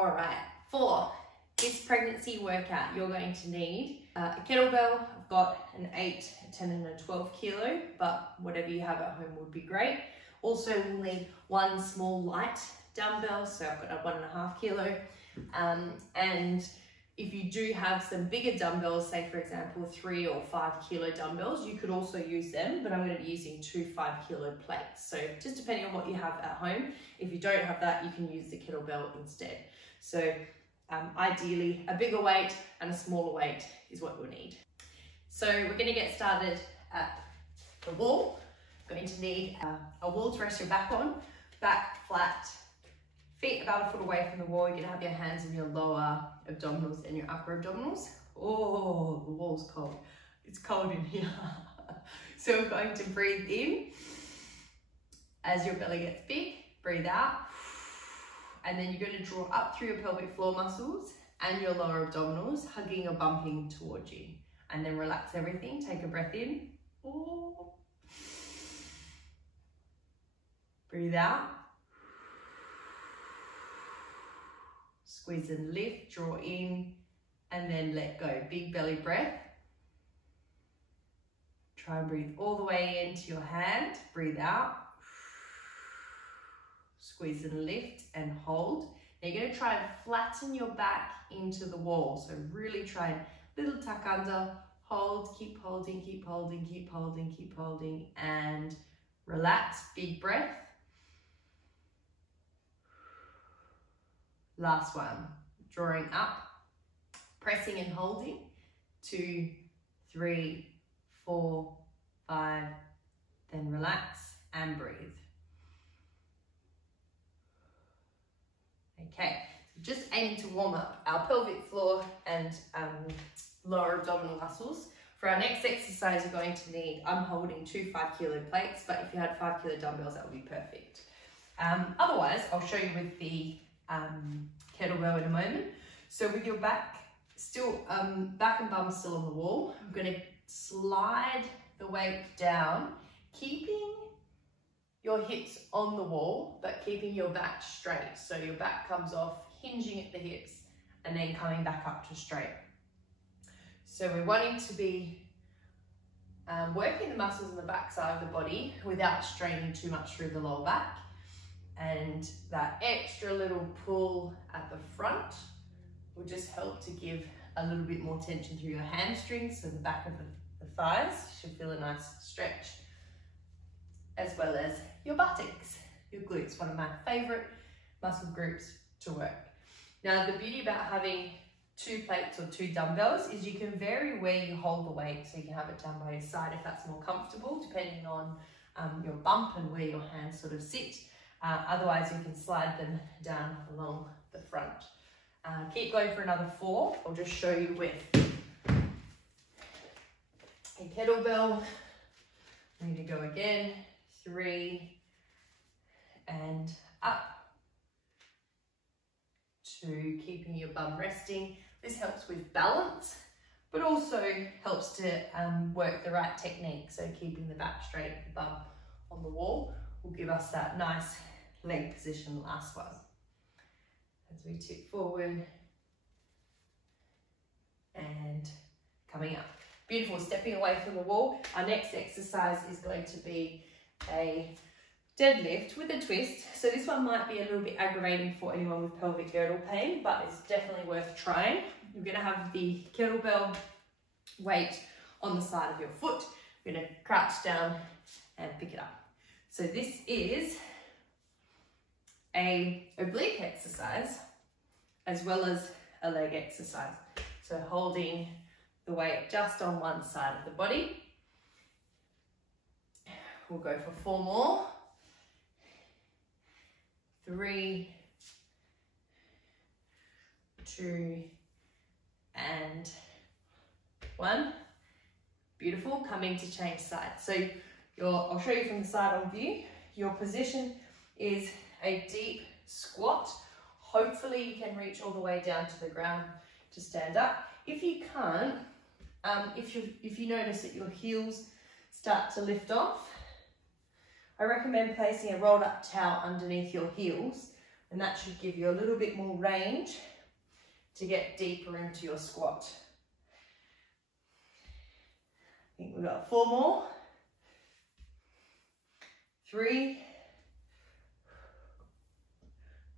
All right, for this pregnancy workout, you're going to need a kettlebell. I've got an 8, a 10 and a 12 kilo, but whatever you have at home would be great. Also, we'll need one small light dumbbell, so I've got a 1.5 kilo. And if you do have some bigger dumbbells, say for example 3 or 5 kilo dumbbells, you could also use them, but I'm going to be using 2 5 kilo plates. So just depending on what you have at home, if you don't have that, you can use the kettlebell instead. So ideally a bigger weight and a smaller weight is what you'll need. So we're going to get started at the wall. You're going to need a wall to rest your back on, back flat, feet about a foot away from the wall. You're going to have your hands in your lower abdominals and your upper abdominals. Oh, the wall's cold. It's cold in here. So we're going to breathe in as your belly gets big, breathe out. And then you're going to draw up through your pelvic floor muscles and your lower abdominals, hugging or bumping towards you. And then relax everything. Take a breath in. Oh. Breathe out. Squeeze and lift, draw in, and then let go. Big belly breath. Try and breathe all the way into your hand. Breathe out. Squeeze and lift and hold. Now you're going to try and flatten your back into the wall. So really try and little tuck under, hold, keep holding, keep holding, keep holding, keep holding, and relax. Big breath. Last one. Drawing up, pressing and holding. 2, 3, 4, 5, then relax and breathe. Okay, so just aiming to warm up our pelvic floor and lower abdominal muscles. For our next exercise, you're going to need, I'm holding 2 5 kilo plates, but if you had 5 kilo dumbbells, that would be perfect. Otherwise, I'll show you with the kettlebell in a moment. So with your back still, back and bum still on the wall, I'm going to slide the weight down, keeping your hips on the wall, but keeping your back straight. So your back comes off, hinging at the hips, and then coming back up to straight. So we're wanting to be working the muscles on the back side of the body without straining too much through the lower back. And that extra little pull at the front will just help to give a little bit more tension through your hamstrings, so the back of the thighs should feel a nice stretch, as well as your buttocks, your glutes, one of my favorite muscle groups to work. Now, the beauty about having 2 plates or 2 dumbbells is you can vary where you hold the weight, so you can have it down by your side if that's more comfortable, depending on your bump and where your hands sort of sit. Otherwise, you can slide them down along the front. Keep going for another 4. I'll just show you with a kettlebell. Ready to go again. 3 and up. 2, keeping your bum resting. This helps with balance, but also helps to work the right technique. So keeping the back straight, the bum on the wall will give us that nice leg position. Last one. As we tip forward and coming up. Beautiful, stepping away from the wall. Our next exercise is going to be a deadlift with a twist. So this one might be a little bit aggravating for anyone with pelvic girdle pain, but it's definitely worth trying. You're going to have the kettlebell weight on the side of your foot. You're going to crouch down and pick it up. So this is a oblique exercise as well as a leg exercise. So holding the weight just on one side of the body. We'll go for 4 more. 3, 2, and 1. Beautiful. Coming to change sides. So I'll show you from the side on view. Your position is a deep squat. Hopefully you can reach all the way down to the ground to stand up. If you can't, if you notice that your heels start to lift off, I recommend placing a rolled up towel underneath your heels, And that should give you a little bit more range to get deeper into your squat. I think we've got 4 more. 3,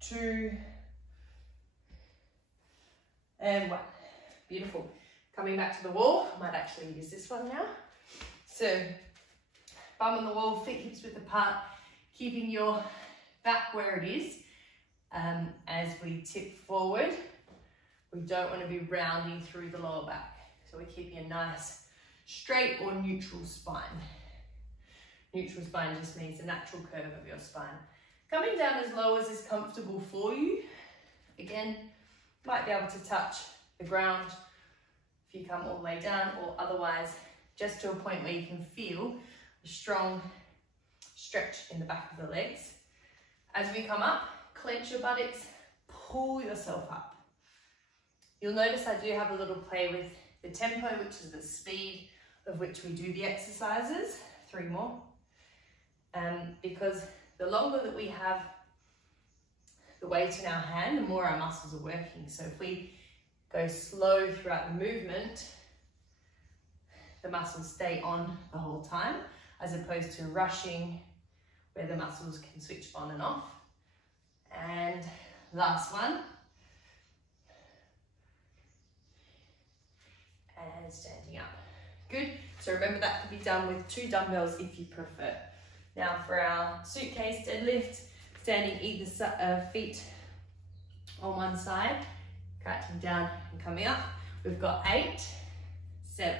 2, and 1. Beautiful. Coming back to the wall, I might actually use this one now. So, bum on the wall, feet hips width apart, keeping your back where it is. As we tip forward, we don't want to be rounding through the lower back. So we're keeping a nice straight or neutral spine. Neutral spine just means the natural curve of your spine. Coming down as low as is comfortable for you. Again, might be able to touch the ground if you come all the way down, or otherwise just to a point where you can feel a strong stretch in the back of the legs. As we come up, clench your buttocks, pull yourself up. You'll notice I do have a little play with the tempo, which is the speed of which we do the exercises. 3 more. Because the longer that we have the weight in our hand, the more our muscles are working. So if we go slow throughout the movement, the muscles stay on the whole time, as opposed to rushing where the muscles can switch on and off. And last one. And standing up. Good. So remember, that can be done with 2 dumbbells if you prefer. Now for our suitcase deadlift, standing either feet on one side, crouching down and coming up. We've got 8, 7,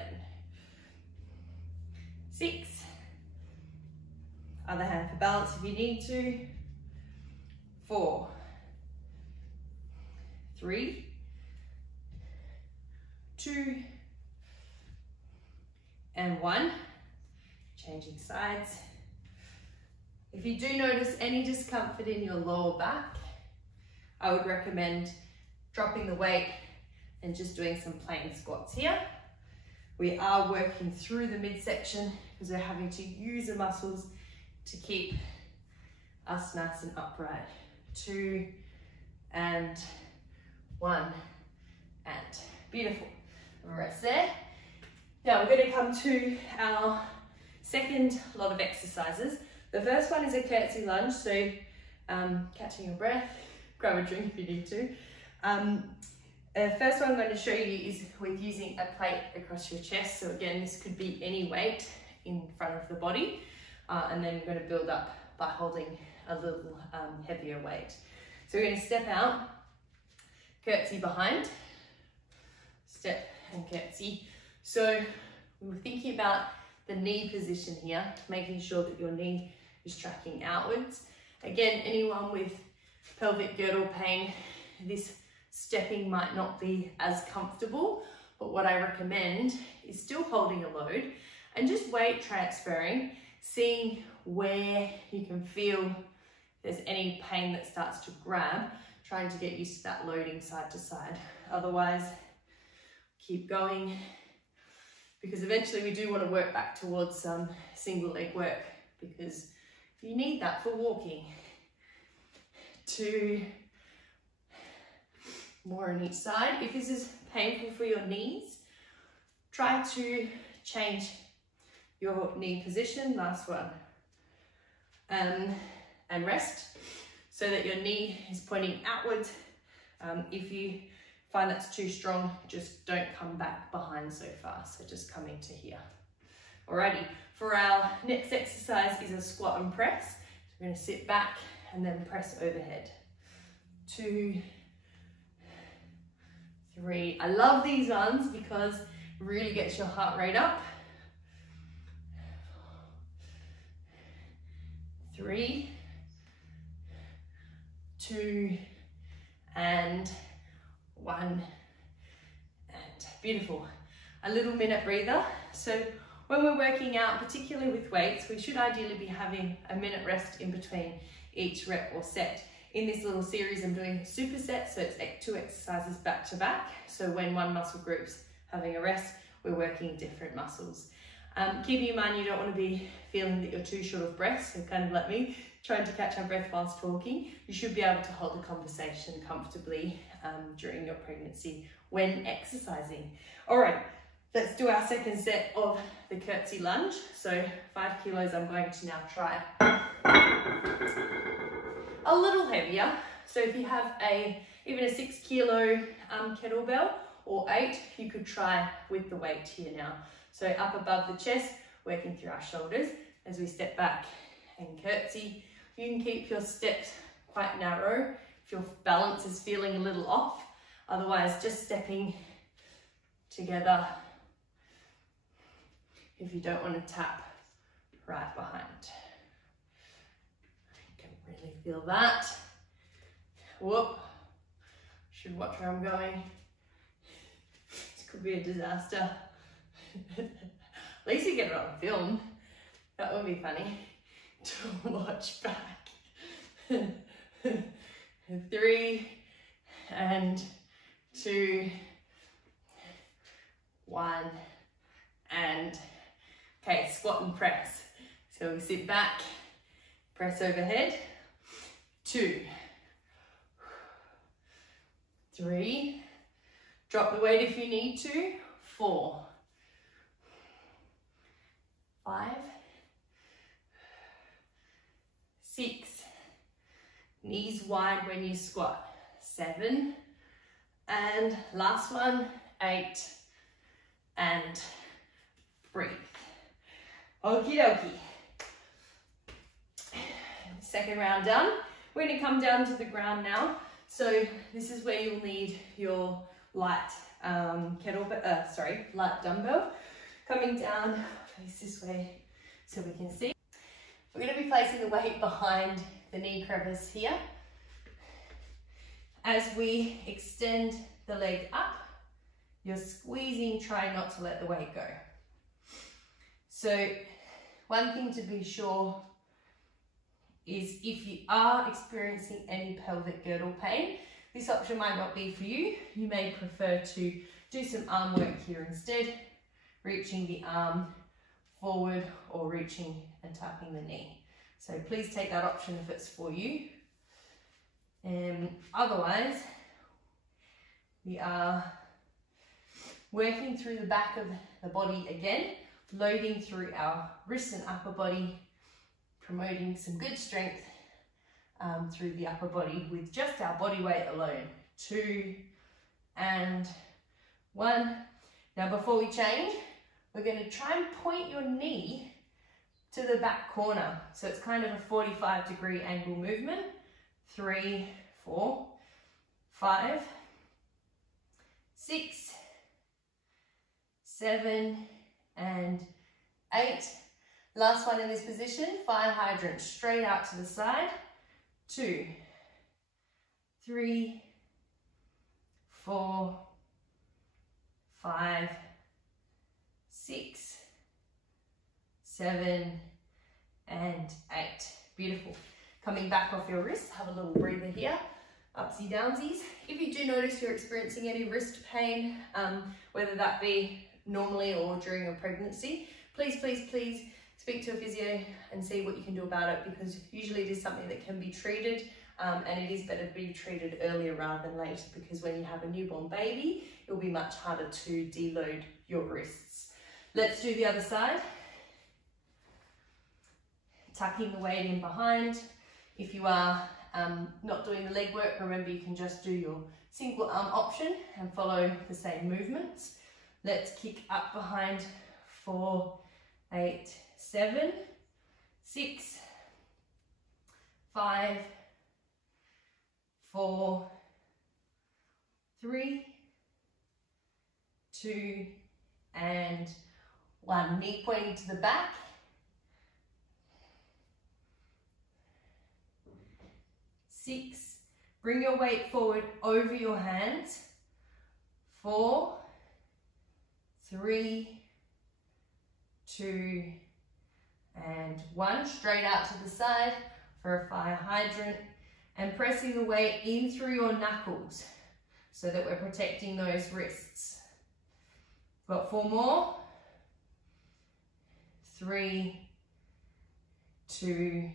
6, other hand for balance if you need to, 4, 3, 2, and 1. Changing sides. If you do notice any discomfort in your lower back, I would recommend dropping the weight and just doing some plain squats here. We are working through the midsection because we're having to use the muscles to keep us nice and upright. 2 and 1 and beautiful. Rest there. Now we're going to come to our second lot of exercises. The first one is a Curtsy Lunge, so catching your breath, grab a drink if you need to. First one I'm going to show you is with using a plate across your chest. So again, this could be any weight in front of the body, and then we're going to build up by holding a little heavier weight. So we're going to step out, curtsy behind, step and curtsy. So we were thinking about the knee position here, making sure that your knee is tracking outwards. Again, anyone with pelvic girdle pain, this stepping might not be as comfortable, but what I recommend is still holding a load and just weight transferring, seeing where you can feel if there's any pain that starts to grab, trying to get used to that loading side to side. Otherwise, keep going, because eventually we do want to work back towards some single leg work, because you need that for walking. 2 more on each side. If this is painful for your knees, try to change your knee position. Last one. And rest so that your knee is pointing outwards. If you find that's too strong, just don't come back behind so far. So just coming to here. Alrighty, for our next exercise is a squat and press. So we're going to sit back and then press overhead. 2, 3. I love these ones because it really gets your heart rate up. 3, 2, and 1, and beautiful. A little minute breather. So when we're working out, particularly with weights, we should ideally be having a minute rest in between each rep or set. In this little series, I'm doing superset, so it's 2 exercises back to back. So when one muscle group's having a rest, we're working different muscles. Keeping in mind you don't want to be feeling that you're too short of breath, so kind of like me, trying to catch our breath whilst talking, you should be able to hold a conversation comfortably during your pregnancy when exercising. All right, let's do our second set of the Curtsy Lunge. So 5 kilos, I'm going to now try a little heavier. So if you have even a 6 kilo kettlebell or 8, you could try with the weight here now. So up above the chest, working through our shoulders as we step back and curtsy. You can keep your steps quite narrow if your balance is feeling a little off. Otherwise, just stepping together if you don't want to tap right behind. You can really feel that. Whoop. Should watch where I'm going. This could be a disaster. At least you get it on film. That would be funny to watch back. 3 and 2, 1 and okay, squat and press. So we sit back, press overhead. 2, 3, drop the weight if you need to. 4, 5, 6, knees wide when you squat. 7, and last one, 8, and breathe. Okie dokie. Second round done. We're going to come down to the ground now. So this is where you'll need your light light dumbbell. Coming down, face this way so we can see. We're going to be placing the weight behind the knee crevice here. As we extend the leg up, you're squeezing, trying not to let the weight go. So one thing to be sure is if you are experiencing any pelvic girdle pain, this option might not be for you. You may prefer to do some arm work here instead, reaching the arm forward or reaching and tapping the knee. So please take that option if it's for you. Otherwise, we are working through the back of the body again, loading through our wrists and upper body, promoting some good strength through the upper body with just our body weight alone. 2 and 1. Now before we change, we're going to try and point your knee to the back corner. So it's kind of a 45-degree angle movement. 3, 4, 5, 6, 7, and 8. Last one in this position, fire hydrant straight out to the side. 2, 3, 4, 5, 6, 7, and 8. Beautiful. Coming back off your wrists, have a little breather here. Upsy downsies. If you do notice you're experiencing any wrist pain, whether that be normally or during your pregnancy, please speak to a physio and see what you can do about it, because usually it is something that can be treated, and it is better to be treated earlier rather than later, because when you have a newborn baby, it will be much harder to deload your wrists. Let's do the other side. Tucking the weight in behind. If you are not doing the leg work, remember you can just do your single arm option and follow the same movements. Let's kick up behind. 4, 8, 7, 6, 5, 4, 3, 2, and 1. Knee pointing to the back. 6, bring your weight forward over your hands. 4, 3, 2, and 1. Straight out to the side for a fire hydrant, and pressing the weight in through your knuckles so that we're protecting those wrists. Got 4 more. 3, 2,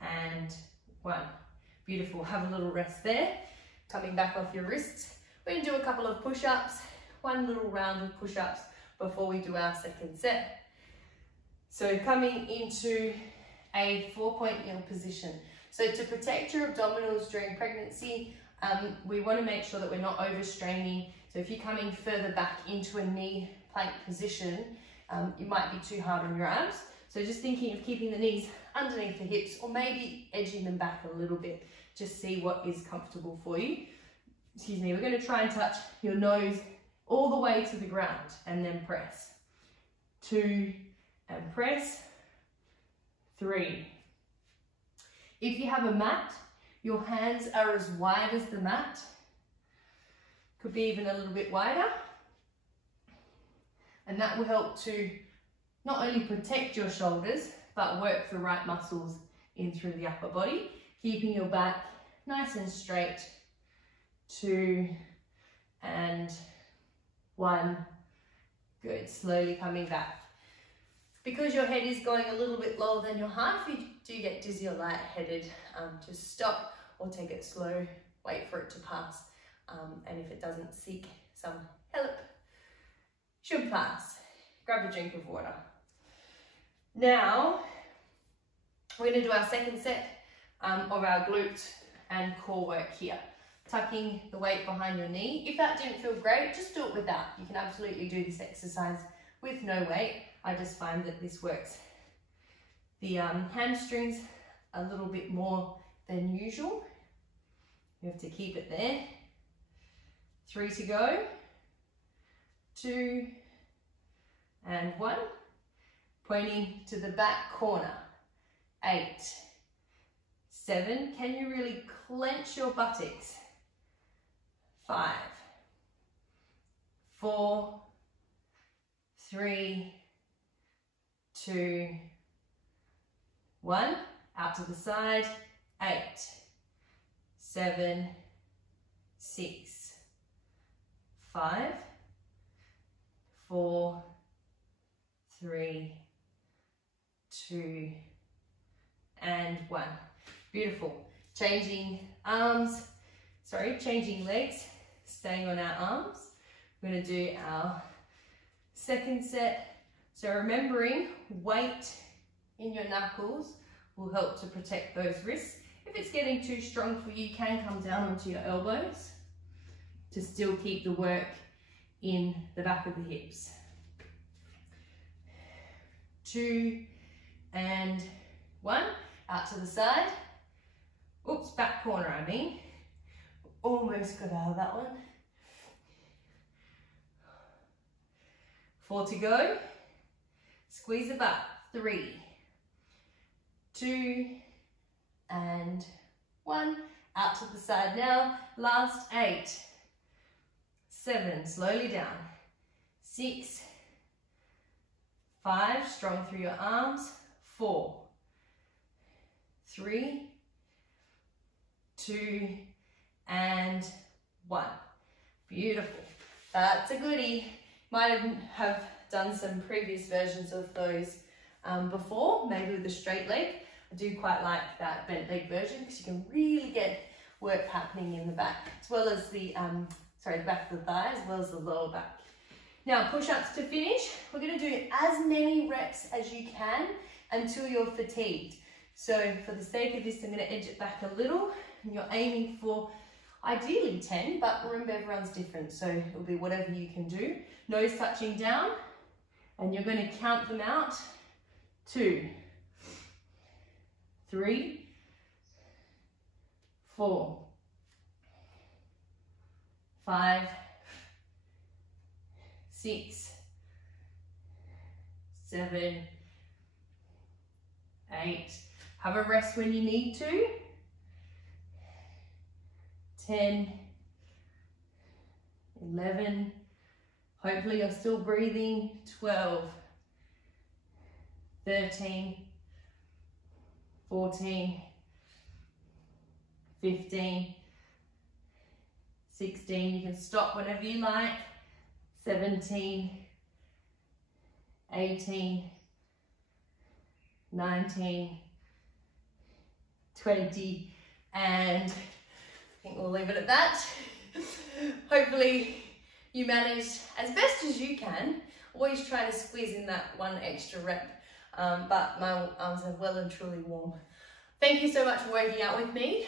and 1. Beautiful. Have a little rest there. Coming back off your wrists. We're going to do a couple of push-ups, one little round of push-ups before we do our second set. So coming into a 4-point kneel position. So to protect your abdominals during pregnancy, we want to make sure that we're not overstraining. So if you're coming further back into a knee plank position, you might be too hard on your abs. So just thinking of keeping the knees underneath the hips, or maybe edging them back a little bit. Just see what is comfortable for you. Excuse me, we're going to try and touch your nose all the way to the ground and then press. 2 and press. 3. If you have a mat, your hands are as wide as the mat. Could be even a little bit wider. And that will help to not only protect your shoulders, but work the right muscles in through the upper body, keeping your back nice and straight. 2 and 1. Good. Slowly coming back. Because your head is going a little bit lower than your heart, if you do get dizzy or lightheaded, just stop or take it slow, wait for it to pass, and if it doesn't, seek some help. Should pass. Grab a drink of water. Now, we're going to do our second set of our glute and core work here. Tucking the weight behind your knee. If that didn't feel great, just do it without. You can absolutely do this exercise with no weight. I just find that this works the hamstrings a little bit more than usual. You have to keep it there. 3 to go. 2 and 1. Pointing to the back corner. 8. 7. Can you really clench your buttocks? 5. 4. 3. 2. 1. Out to the side. 8. 7. 6. 5. 4. 3. 2. And 1. Beautiful. Changing legs, staying on our arms. We're going to do our second set. So remembering, weight in your knuckles will help to protect those wrists. If it's getting too strong for you, you can come down onto your elbows to still keep the work in the back of the hips. 2 and 1, out to the side. Oops, back corner I mean. Almost got out of that one. 4 to go. Squeeze it back. 3, 2 and 1. Out to the side now. Last 8, 7, slowly down. 6, 5, strong through your arms. 4, 3, 2 and 1. Beautiful. That's a goodie. Might have done some previous versions of those before, maybe with a straight leg. I do quite like that bent leg version because you can really get work happening in the back, as well as the the back of the thigh, as well as the lower back. Now, push-ups to finish. We're going to do as many reps as you can until you're fatigued. So for the sake of this, I'm going to edge it back a little, and you're aiming for ideally 10, but remember everyone's different, so it'll be whatever you can do. Nose touching down, and you're going to count them out. 2, 3, 4, 5, 6, 7, 8. Have a rest when you need to. 10, 11, hopefully you're still breathing. 12, 13, 14, 15, 16, you can stop whenever you like. 17, 18, 19, 20, and I think we'll leave it at that. Hopefully you managed as best as you can. Always trying to squeeze in that one extra rep, but my arms are well and truly warm. Thank you so much for working out with me.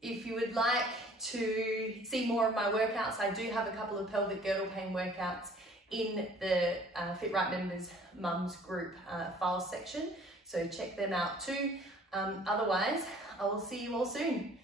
If you would like to see more of my workouts, I do have a couple of pelvic girdle pain workouts in the Fit Right Members Mums group files section, so check them out too. Otherwise, I will see you all soon.